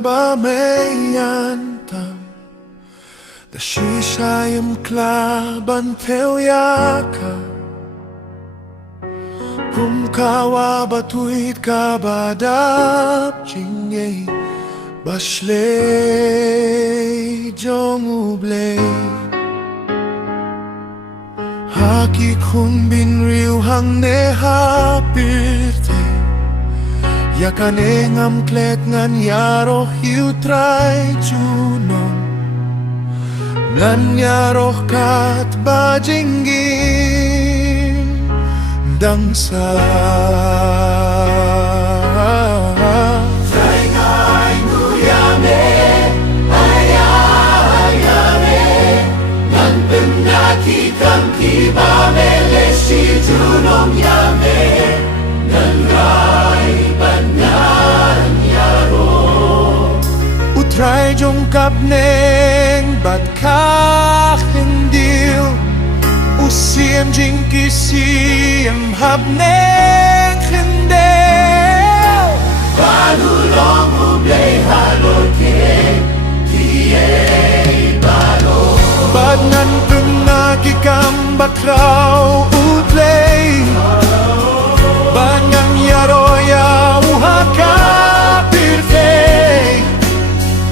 ba may yantam da shishayim klaban tewyaka kawa batuit kabadap Jingrwai bashlei jong ublei Haki kun bin riu hang ne hapirte Yakane ngam klek ngan yaro hiu trai junon Ngan yaro kat bajingin dangsa Trai ngai nguyame ayame Ngan penaki kam kibame leshi junom yame Ngan rai banyan yaro Utrai jong kapneng bat kakendil Usiem jinki siem hab neng kendel Balulong ublay haloke Kie balo Badnan penaki kam bakhraw ublay Badnan yaroya uhaka pirfei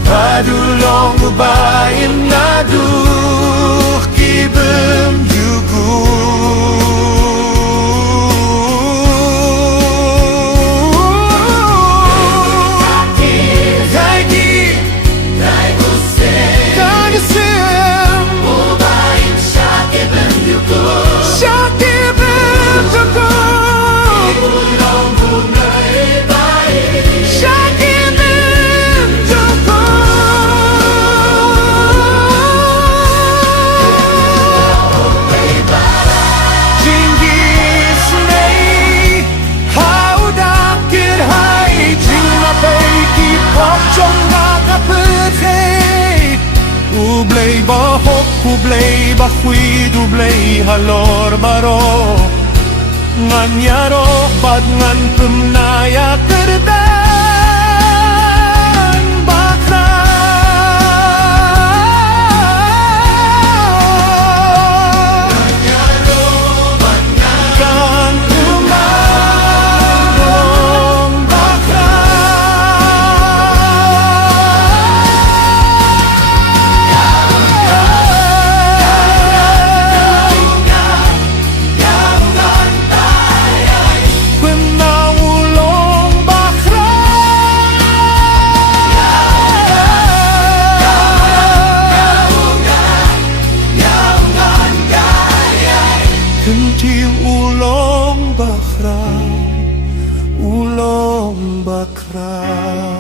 Badulong ubayin naduh kibem Ublay bahok, ublay bakwi, ublay halor baro Ngan yaro, bad ngan pemnaya kerdan bakhraw Ngan yaro, bad ngan pemnayang bakhraw ulong bakhraw